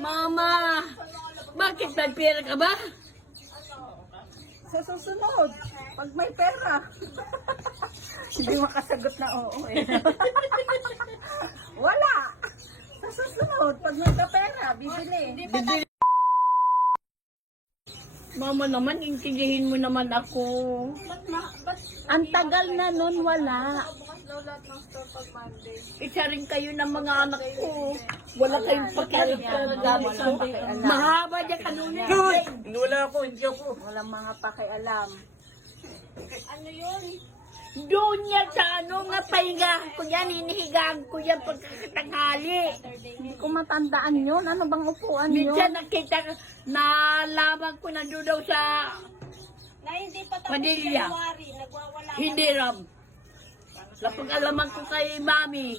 Mama, bakit may pera ka ba? Sa susunod, pag may pera. Hindi makasagot na oo eh. Wala. Sa susunod, pag may pera, bibili. Mama naman, intindihin mo naman ako. Ang tagal na nun, wala. Isa rin kayo ng mga anak ko. Wala kayong pagkalit na gamit ko. Mahaba dyan kanuna. Wala ako, hindi ako. Walang mga pakialam. Doon yan sa nga pahingahan ko yan, hinihigaan ko yan pagkakatanghali. Hindi ko matandaan yun. Ano bang upuan yun? Minsan nakita, nalaman ko na doon daw sa Na hindi pa tapos Padilla. January, nagwawala. hindi ram. Napag-alaman ko kay Mami.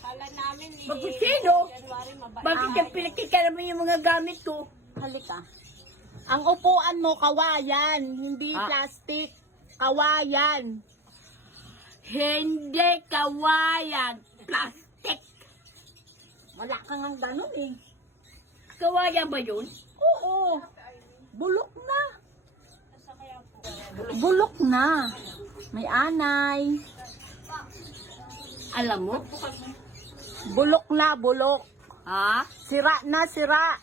Kala namin ni Bakit sino? January mabait. Bakit yung pinagkikalaman yung mga gamit ko? Halika. Ang upuan mo, kawayan. Hindi plastic. Kawayan. Hindi kawayan. Plastic. Wala kang ang ganun eh. Kawayan ba yun? Oo. Bulok na. Bulok na. May anay. Alam mo? Bulok na, bulok. Ha? Sira na, sira.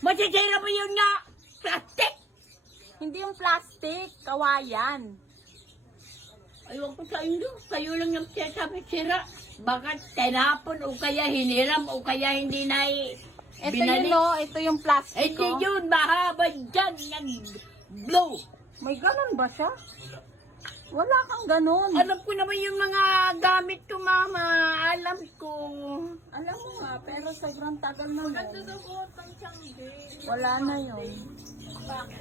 Masisira mo yun nga! Plastic! Hindi yung plastic, kawayan. Ayaw ko sa inyo. Kayo lang yung sinasabi sira. Bakit tinapon o kaya hiniram o kaya hindi na Ito yun no, ito yung plastic Hindi ko. yun, mahaba dyan. Yan, blue. May ganun ba siya? Wala kang ganun. Alam ko naman yung mga gamit ko, Mama. Alam ko. Alam mo nga, pero sobrang tagal na nun. Wala na yun.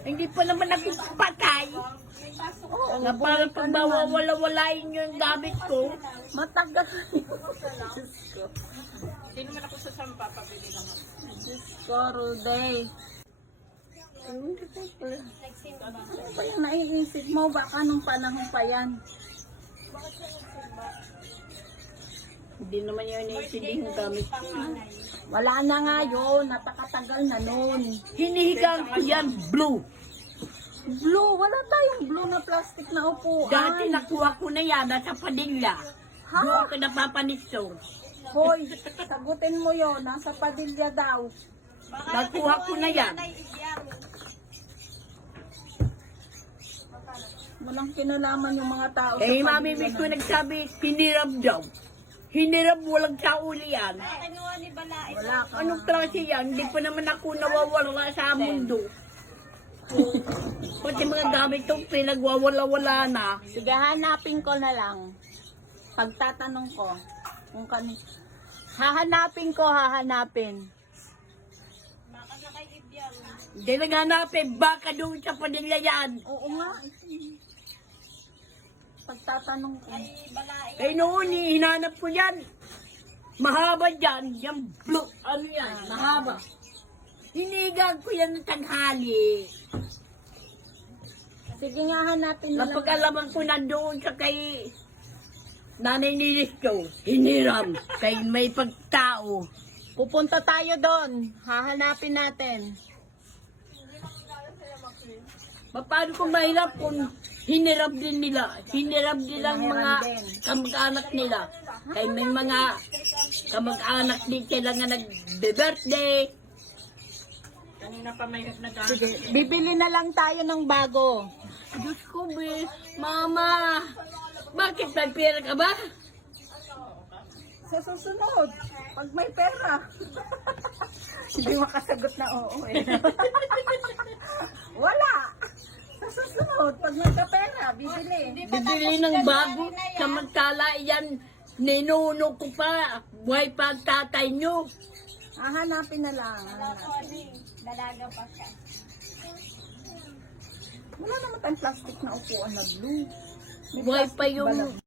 Hindi pa naman ako patay. Oo, Nga para pag mawawala-walain yung gamit ko. matagal na yun. Hindi naman ako sasampa, pabili naman. Diyos ko, Ruday. Ano ba yung naiisip mo? Baka nung panahon pa yan. Hindi naman yun yung gamit ko. Wala na nga yun. Napakatagal na nun. Hinihigang ko yan, blue. Blue. Wala tayong blue na plastic na upuan. Dati nakuha ko na yan nasa Padilla. Ha? Doon ko napapanisto. Hoy, sagutin mo yun. Nasa Padilla daw. Nakuha ko na yan. Walang kinalaman yung mga tao sa Eh, Padilla Mami Miss ko na- nagsabi, hinirap daw. Hinirap, walang sauli yan. Kinuha ni Balait. Wala ka. Anong klase yan? Hindi pa naman ako nawawala sa mundo. Pati mga gamit ko, pinagwawala-wala na. Sige, hanapin ko na lang. Pagtatanong ko. Kung hahanapin ko, hahanapin. Baka na kay Ibyan. Hindi naghanapin, baka doon sa Padilla yan. Oo nga. Pagtatanong ko. Ay, Balait. Eh noon, hinanap ko yan. Mahaba dyan, yung blue, ano yan, mahaba. Hinigang ko yan ng tanghali. Sige nga, hanapin na lang. Napag-alaman ko na doon sa kay Nanay Nilis ko, hiniram, kay may pagtao. Pupunta tayo doon. Hahanapin natin. Paano kung mahirap kung hinirap din nila? Hinirap nilang mga Mahiram din. kamag-anak nila. Kay may mga kamag-anak din sila nga nag-birthday. Kanina pa may nag- Sige, bibili na lang tayo ng bago. Diyos ko, be. Mama, bakit may pera ka ba? Sa susunod, pag may pera. Hindi makasagot na oo eh. Wala. Sa susunod, pag may pera, bibili. Bibili ng bago. Samantala yan, ninuno ko pa. Buhay pa ang tatay nyo. Hahanapin na lang. Dalaga pa siya. Wala naman tayong plastic na upuan na blue. May Buhay plastic pa yung ba na-